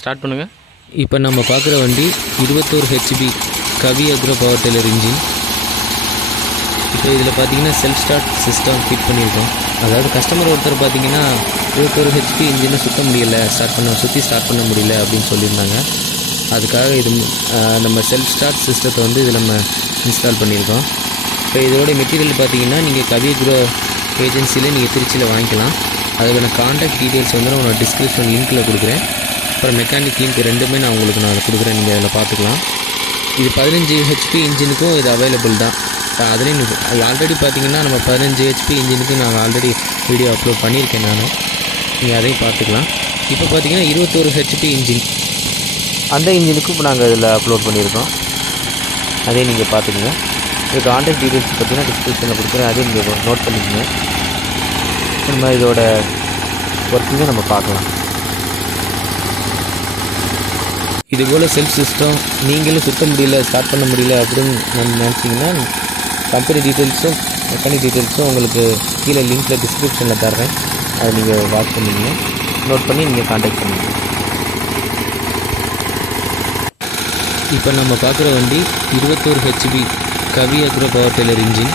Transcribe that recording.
Start பண்ணுங்கள். இப்போ நம்ம பார்க்குற வண்டி 21 ஹெச்பி கவி அக்ரோ பவர் டில்லர் இன்ஜின். இப்போ இதில் பார்த்தீங்கன்னா செல்ஃப் ஸ்டார்ட் சிஸ்டம் ஃபிட் பண்ணியிருக்கோம். அதாவது கஸ்டமர் ஒருத்தர் பார்த்தீங்கன்னா 21 ஹெச்பி இன்ஜினை சுற்றி ஸ்டார்ட் பண்ண முடியல அப்படின்னு சொல்லியிருந்தாங்க. அதுக்காக இது நம்ம செல்ஃப் ஸ்டார்ட் சிஸ்டத்தை வந்து இதில் நம்ம இன்ஸ்டால் பண்ணியிருக்கோம். இப்போ இதோட மெட்டீரியல் பார்த்தீங்கன்னா நீங்கள் கவி அக்ரோ ஏஜென்சியில் நீங்கள் திருச்சியில் வாங்கிக்கலாம். அதுக்கான கான்டாக்ட் டீட்டெயில்ஸ் வந்து நான் டிஸ்கிரிப்ஷன் லிங்க்கில் கொடுக்குறேன். அப்புறம் மெக்கானிக் லிங்க் ரெண்டுமே நான் உங்களுக்கு கொடுக்குறேன், நீங்கள் அதில் பார்த்துக்கலாம். இது 15 ஹெச்பி இன்ஜினுக்கும் இது அவைலபிள் தான். அதுலேயும் ஆல்ரெடி பார்த்தீங்கன்னா நம்ம 15 ஹெச்பி இன்ஜினுக்கு நான் ஆல்ரெடி வீடியோ அப்லோட் பண்ணியிருக்கேன் நான், நீங்கள் அதையும் பார்த்துக்கலாம். இப்போ பார்த்தீங்கன்னா 21 ஹெச்பி இன்ஜின், அந்த இன்ஜினுக்கும் இப்போ நாங்கள் இதில் அப்லோட் பண்ணியிருக்கோம். அதையும் நீங்கள் பார்த்துக்குங்க. இது கான்டாக்ட் டீட்டெயில்ஸ் பார்த்தீங்கன்னா டிஸ்கிரிப்ஷனில் கொடுக்குறேன், அதையும் நீங்கள் நோட் பண்ணிக்கோங்க. நம்ம இதோட ஒர்க்கிங்கை நம்ம பார்க்கலாம். இதுபோல் செல்ஃப் சிஸ்டம் நீங்களும் சுத்த முடியல, ஸ்டார்ட் பண்ண முடியல அப்படின்னு நினச்சிங்கன்னா கம்பெனி டீட்டெயில்ஸும் மெக்கானிக் டீட்டெயில்ஸும் உங்களுக்கு கீழே லிங்க்கில் டிஸ்கிரிப்ஷனில் தர்றேன். அதை நீங்கள் வாட்ச் பண்ணிங்க, நோட் பண்ணி நீங்கள் கான்டாக்ட் பண்ணுங்கள். இப்போ நம்ம பார்க்குற வண்டி 21 ஹெச்பி கவி அக்ரோ பவர் டில்லர் இன்ஜின்.